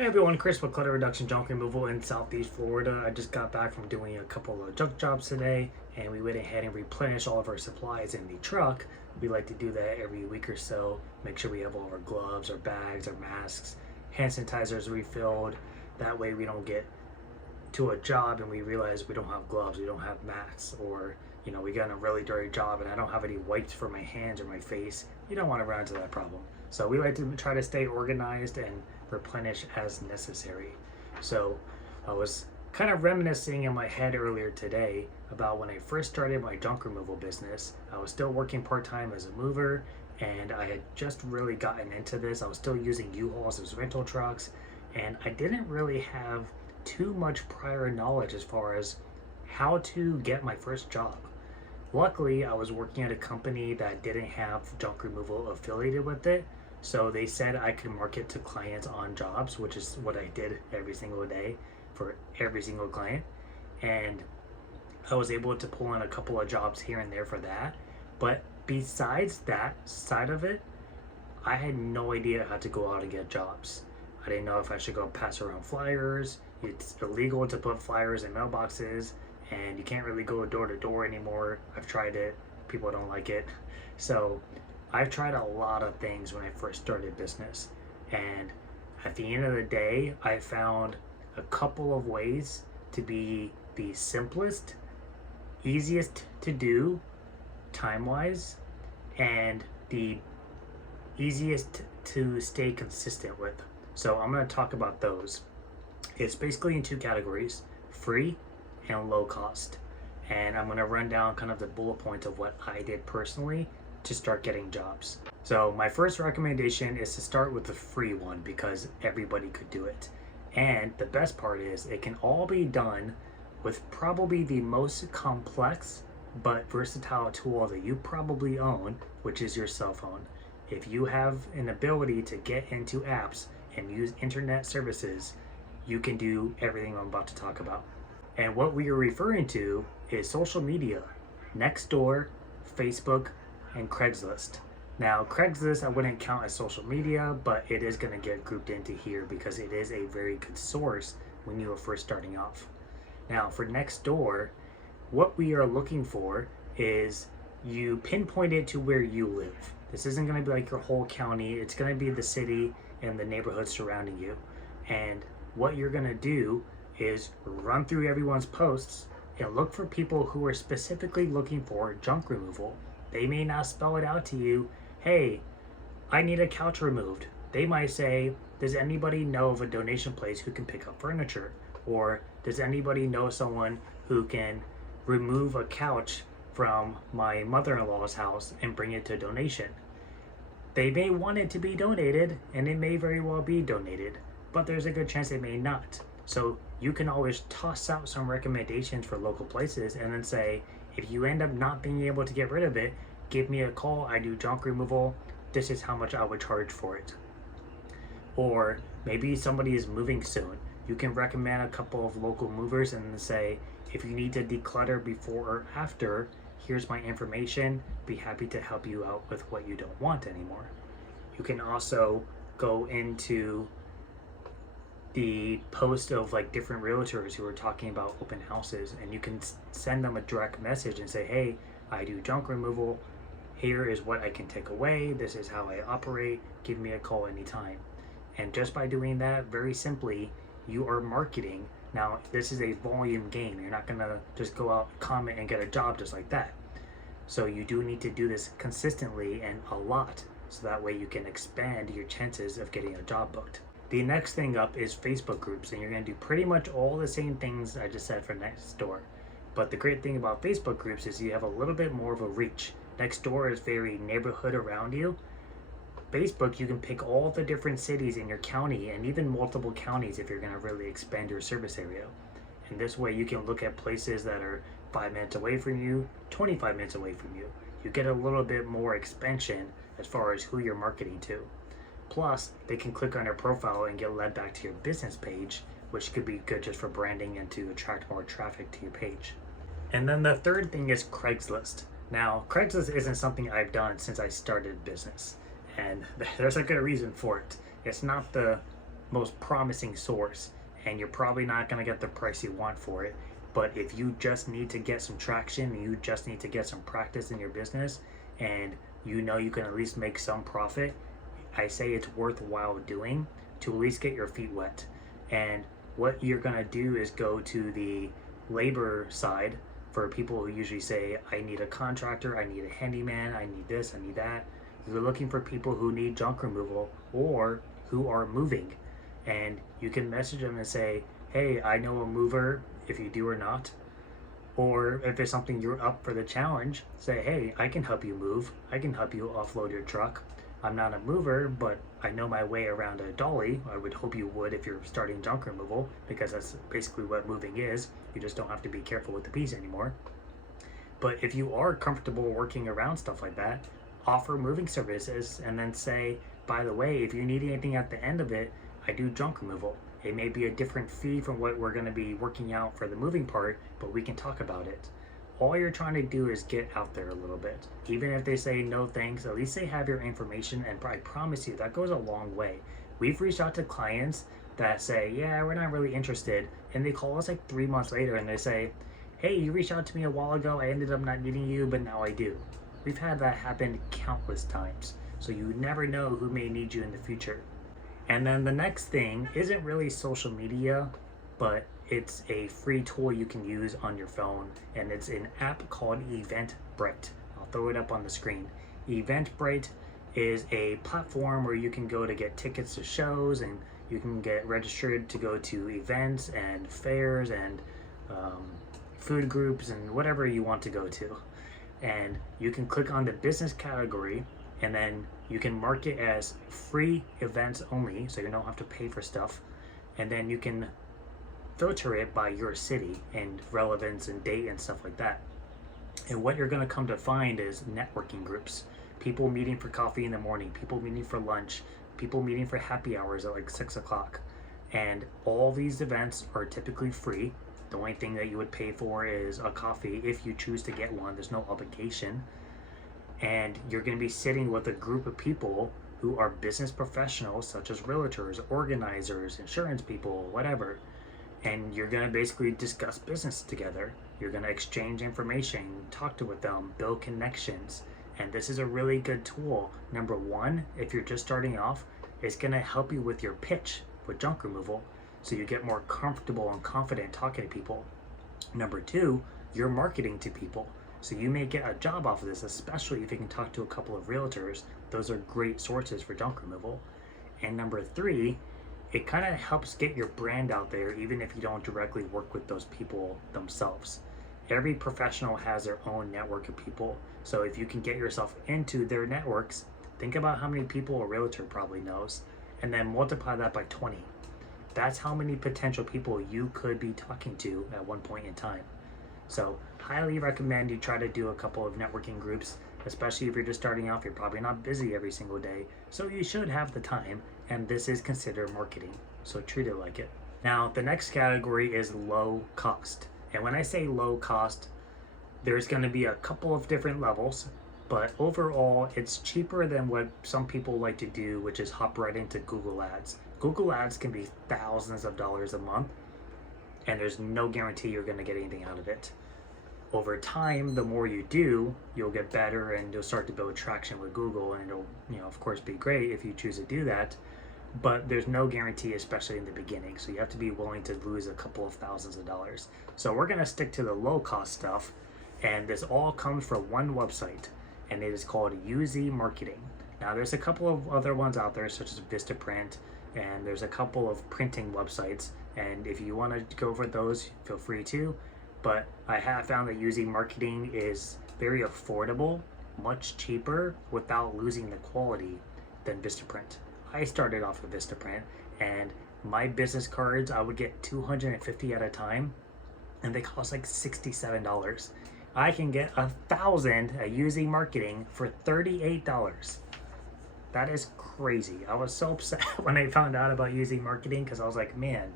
Hey everyone, Chris with Clutter Reduction Junk Removal in Southeast Florida. I just got back from doing a couple of junk jobs today, and we went ahead and replenished all of our supplies in the truck. We like to do that every week or so. Make sure we have all of our gloves, our bags, our masks, hand sanitizers refilled. That way we don't get to a job and we realize we don't have gloves, we don't have masks, or we got a really dirty job and I don't have any wipes for my hands or my face. You don't want to run into that problem. So we like to try to stay organized and replenish as necessary. So I was kind of reminiscing in my head earlier today about when I first started my junk removal business. I was still working part-time as a mover, and I had just really gotten into this. I was still using U-Hauls as rental trucks, and I didn't really have too much prior knowledge as far as how to get my first job. Luckily, I was working at a company that didn't have junk removal affiliated with it, so they said I could market to clients on jobs, which is what I did every single day for every single client. And I was able to pull in a couple of jobs here and there for that. But besides that side of it, I had no idea how to go out and get jobs. I didn't know if I should go pass around flyers. It's illegal to put flyers in mailboxes, and you can't really go door to door anymore. I've tried it. People don't like it. So I've tried a lot of things when I first started business. And at the end of the day, I found a couple of ways to be the simplest, easiest to do time-wise, and the easiest to stay consistent with. So I'm going to talk about those. It's basically in two categories: free and low cost. And I'm going to run down kind of the bullet points of what I did personally to start getting jobs. So my first recommendation is to start with the free one because everybody could do it. And the best part is it can all be done with probably the most complex but versatile tool that you probably own, which is your cell phone. If you have an ability to get into apps and use internet services, you can do everything I'm about to talk about. And what we are referring to is social media: Nextdoor, Facebook, and Craigslist. Now, Craigslist I wouldn't count as social media, but it is going to get grouped into here because it is a very good source when you are first starting off. Now, for Nextdoor, what we are looking for is you pinpoint it to where you live. This isn't going to be like your whole county. It's going to be the city and the neighborhood surrounding you. And what you're going to do is run through everyone's posts and look for people who are specifically looking for junk removal. They may not spell it out to you, hey, I need a couch removed. They might say, does anybody know of a donation place who can pick up furniture? Or does anybody know someone who can remove a couch from my mother-in-law's house and bring it to donation? They may want it to be donated, and it may very well be donated, but there's a good chance it may not. So you can always toss out some recommendations for local places and then say, if you end up not being able to get rid of it, give me a call. I do junk removal. This is how much I would charge for it. Or maybe somebody is moving soon. You can recommend a couple of local movers and then say, if you need to declutter before or after, here's my information. Be happy to help you out with what you don't want anymore. You can also go into the post of like different realtors who are talking about open houses, and you can send them a direct message and say, hey, I do junk removal. Here is what I can take away. This is how I operate. Give me a call anytime. And just by doing that, very simply, you are marketing. Now, this is a volume game. You're not gonna just go out, comment, and get a job just like that. So you do need to do this consistently and a lot, so that way you can expand your chances of getting a job booked. The next thing up is Facebook groups, and you're going to do pretty much all the same things I just said for Nextdoor. But the great thing about Facebook groups is you have a little bit more of a reach. Nextdoor is very neighborhood around you. Facebook, you can pick all the different cities in your county and even multiple counties if you're going to really expand your service area. And this way you can look at places that are 5 minutes away from you, 25 minutes away from you. You get a little bit more expansion as far as who you're marketing to. Plus, they can click on your profile and get led back to your business page, which could be good just for branding and to attract more traffic to your page. And then the third thing is Craigslist. Now, Craigslist isn't something I've done since I started business, and there's a good reason for it. It's not the most promising source, and you're probably not going to get the price you want for it. But if you just need to get some traction, you just need to get some practice in your business, and you know you can at least make some profit, I say it's worthwhile doing to at least get your feet wet. And what you're going to do is go to the labor side for people who usually say, I need a contractor, I need a handyman, I need this, I need that. You're looking for people who need junk removal or who are moving. And you can message them and say, hey, I know a mover, if you do or not. Or if it's something you're up for the challenge, say, hey, I can help you move. I can help you offload your truck. I'm not a mover, but I know my way around a dolly. I would hope you would if you're starting junk removal, because that's basically what moving is. You just don't have to be careful with the piece anymore. But if you are comfortable working around stuff like that, offer moving services and then say, by the way, if you need anything at the end of it, I do junk removal. It may be a different fee from what we're going to be working out for the moving part, but we can talk about it. All you're trying to do is get out there a little bit. Even if they say no thanks, at least they have your information, and I promise you that goes a long way. We've reached out to clients that say, yeah, we're not really interested, and they call us like 3 months later and they say, hey, you reached out to me a while ago, I ended up not needing you, but now I do. We've had that happen countless times, so you never know who may need you in the future. And then the next thing isn't really social media, but it's a free tool you can use on your phone, and it's an app called Eventbrite. I'll throw it up on the screen. Eventbrite is a platform where you can go to get tickets to shows, and you can get registered to go to events and fairs and food groups and whatever you want to go to. And you can click on the business category, and then you can mark it as free events only, so you don't have to pay for stuff. And then you can filter it by your city and relevance and date and stuff like that. And what you're going to come to find is networking groups, people meeting for coffee in the morning, people meeting for lunch, people meeting for happy hours at like 6 o'clock. And all these events are typically free. The only thing that you would pay for is a coffee if you choose to get one. There's no obligation. And you're going to be sitting with a group of people who are business professionals, such as realtors, organizers, insurance people, whatever. And you're going to basically discuss business together. You're going to exchange information, talk to with them, build connections. And this is a really good tool. Number one, if you're just starting off, it's going to help you with your pitch with junk removal, so you get more comfortable and confident talking to people. Number two, you're marketing to people. So you may get a job off of this, especially if you can talk to a couple of realtors. Those are great sources for junk removal. And number three, it kind of helps get your brand out there, even if you don't directly work with those people themselves. Every professional has their own network of people. So if you can get yourself into their networks, think about how many people a realtor probably knows, and then multiply that by 20. That's how many potential people you could be talking to at one point in time. So highly recommend you try to do a couple of networking groups, especially if you're just starting off. You're probably not busy every single day, so you should have the time, and this is considered marketing, so treat it like it. Now, the next category is low cost. And when I say low cost, there's going to be a couple of different levels, but overall, it's cheaper than what some people like to do, which is hop right into Google Ads. Google Ads can be thousands of dollars a month, and there's no guarantee you're going to get anything out of it. Over time, the more you do, you'll get better, and you'll start to build traction with Google, and it'll, of course, be great if you choose to do that. But there's no guarantee, especially in the beginning. So you have to be willing to lose a couple of thousands of dollars. So we're going to stick to the low cost stuff. And this all comes from one website, and it is called UZ Marketing. Now there's a couple of other ones out there, such as Vistaprint, and there's a couple of printing websites. And if you want to go for those, feel free to. But I have found that UZ Marketing is very affordable, much cheaper, without losing the quality than Vistaprint. I started off with Vistaprint, and my business cards, I would get 250 at a time, and they cost like $67. I can get 1,000 at UZ Marketing for $38. That is crazy. I was so upset when I found out about UZ Marketing, because I was like, man,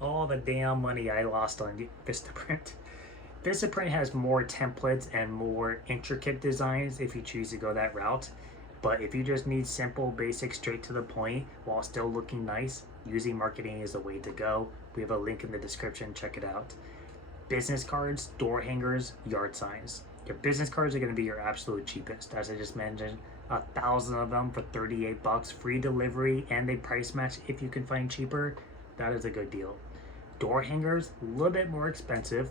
all the damn money I lost on Vistaprint. Vistaprint has more templates and more intricate designs if you choose to go that route. But if you just need simple, basic, straight to the point while still looking nice, using marketing is the way to go. We have a link in the description, check it out. Business cards, door hangers, yard signs. Your business cards are going to be your absolute cheapest. As I just mentioned, 1,000 of them for 38 bucks, free delivery, and they price match if you can find cheaper. That is a good deal. Door hangers, a little bit more expensive,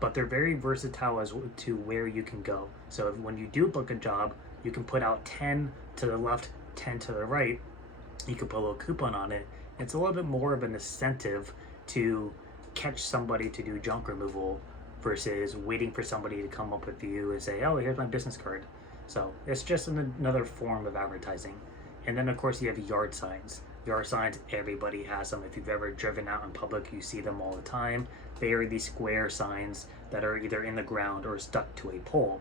but they're very versatile as to where you can go. So when you do book a job, you can put out 10 to the left, 10 to the right. You can put a little coupon on it. It's a little bit more of an incentive to catch somebody to do junk removal versus waiting for somebody to come up with you and say, oh, here's my business card. So it's just another form of advertising. And then of course you have yard signs. Yard signs, everybody has them. If you've ever driven out in public, you see them all the time. They are these square signs that are either in the ground or stuck to a pole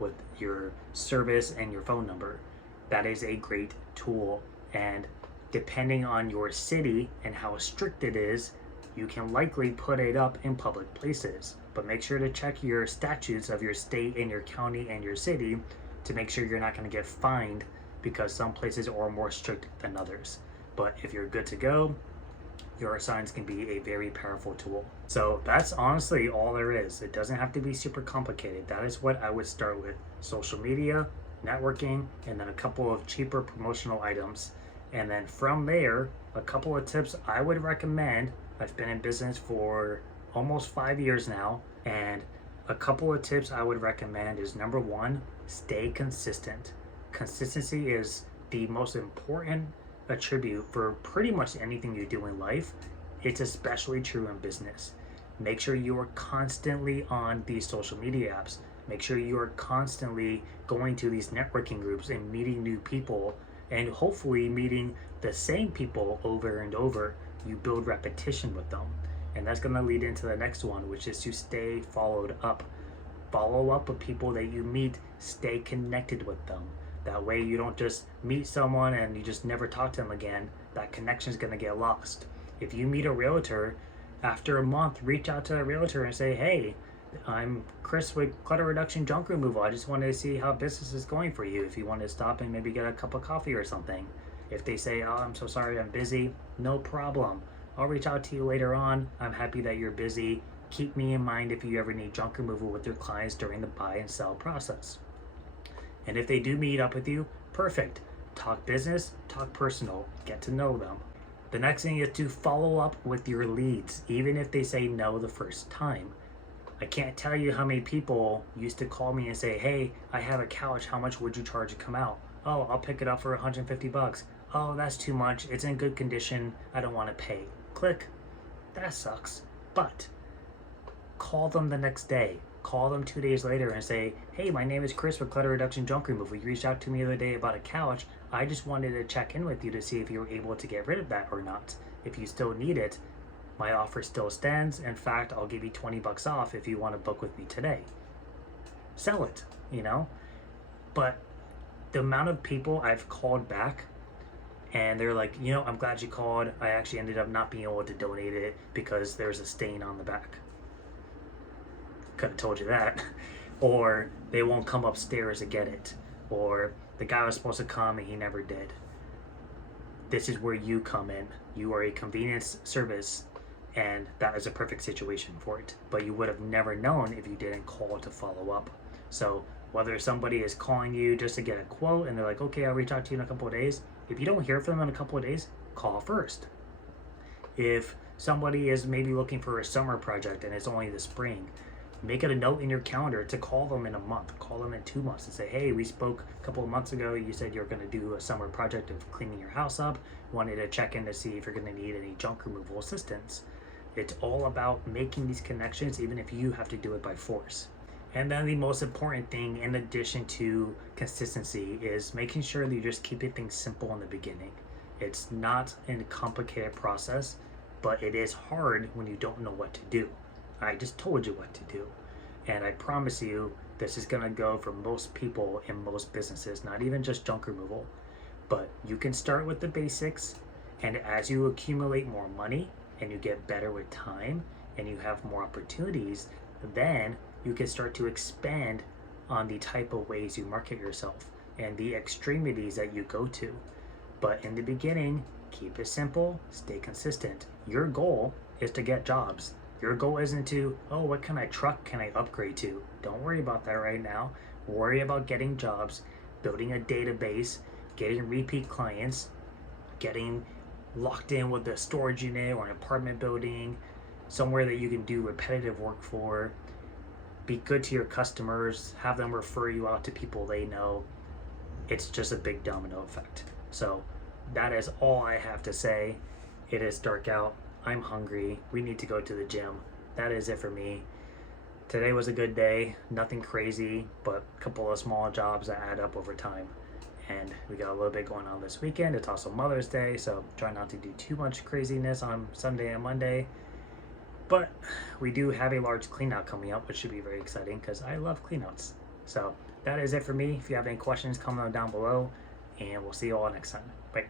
with your service and your phone number. That is a great tool, and depending on your city and how strict it is, you can likely put it up in public places. But make sure to check your statutes of your state and your county and your city to make sure you're not going to get fined, because some places are more strict than others. But if you're good to go, your signs can be a very powerful tool. So that's honestly all there is. It doesn't have to be super complicated. That is what I would start with: social media, networking, and then a couple of cheaper promotional items. And then from there, a couple of tips I would recommend. I've been in business for almost 5 years now, and a couple of tips I would recommend is, number one, stay consistent. Consistency is the most important attribute for pretty much anything you do in life. It's especially true in business. Make sure you are constantly on these social media apps. Make sure you are constantly going to these networking groups and meeting new people, and hopefully meeting the same people over and over. You build repetition with them. And that's going to lead into the next one, which is to stay followed up. Follow up with people that you meet, stay connected with them. That way you don't just meet someone and you just never talk to them again. That connection is going to get lost. If you meet a realtor, after a month, reach out to a realtor and say, hey, I'm Chris with Clutter Reduction Junk Removal. I just wanted to see how business is going for you. If you want to stop and maybe get a cup of coffee or something. If they say, oh, I'm so sorry, I'm busy, no problem. I'll reach out to you later on. I'm happy that you're busy. Keep me in mind if you ever need junk removal with your clients during the buy and sell process. And if they do meet up with you, perfect. Talk business, talk personal, get to know them. The next thing is to follow up with your leads, even if they say no the first time. I can't tell you how many people used to call me and say, hey, I have a couch, how much would you charge to come out? Oh, I'll pick it up for 150 bucks. Oh, that's too much, it's in good condition, I don't want to pay. Click. That sucks. But call them the next day. Call them 2 days later and say, hey, my name is Chris with Clutter Reduction Junk Removal. You reached out to me the other day about a couch. I just wanted to check in with you to see if you were able to get rid of that or not. If you still need it, my offer still stands. In fact, I'll give you 20 bucks off if you want to book with me today. Sell it, you know? But the amount of people I've called back and they're like, you know, I'm glad you called. I actually ended up not being able to donate it because there's a stain on the back. Could have told you that. Or they won't come upstairs to get it. Or the guy was supposed to come and he never did. This is where you come in. You are a convenience service, and that is a perfect situation for it. But you would have never known if you didn't call to follow up. So whether somebody is calling you just to get a quote and they're like, okay, I'll reach out to you in a couple of days. If you don't hear from them in a couple of days, call first. If somebody is maybe looking for a summer project and it's only the spring, make it a note in your calendar to call them in a month. Call them in 2 months and say, hey, we spoke a couple of months ago. You said you're going to do a summer project of cleaning your house up. Wanted to check in to see if you're going to need any junk removal assistance. It's all about making these connections, even if you have to do it by force. And then the most important thing, in addition to consistency, is making sure that you're just keeping things simple in the beginning. It's not a complicated process, but it is hard when you don't know what to do. I just told you what to do. And I promise you, this is going to go for most people in most businesses, not even just junk removal. But you can start with the basics, and as you accumulate more money and you get better with time and you have more opportunities, then you can start to expand on the type of ways you market yourself. and the extremities that you go to. But in the beginning, keep it simple, stay consistent. Your goal is to get jobs. Your goal isn't to, oh, what kind of truck can I upgrade to? Don't worry about that right now. Worry about getting jobs, building a database, getting repeat clients, getting locked in with a storage unit or an apartment building, somewhere that you can do repetitive work for. Be good to your customers, have them refer you out to people they know. It's just a big domino effect. So that is all I have to say. It is dark out. I'm hungry. We need to go to the gym. That is it for me. Today was a good day. Nothing crazy, but a couple of small jobs that add up over time. And we got a little bit going on this weekend. It's also Mother's Day, so try not to do too much craziness on Sunday and Monday. But we do have a large cleanout coming up, which should be very exciting because I love cleanouts. So that is it for me. If you have any questions, comment them down below, and we'll see you all next time. Bye.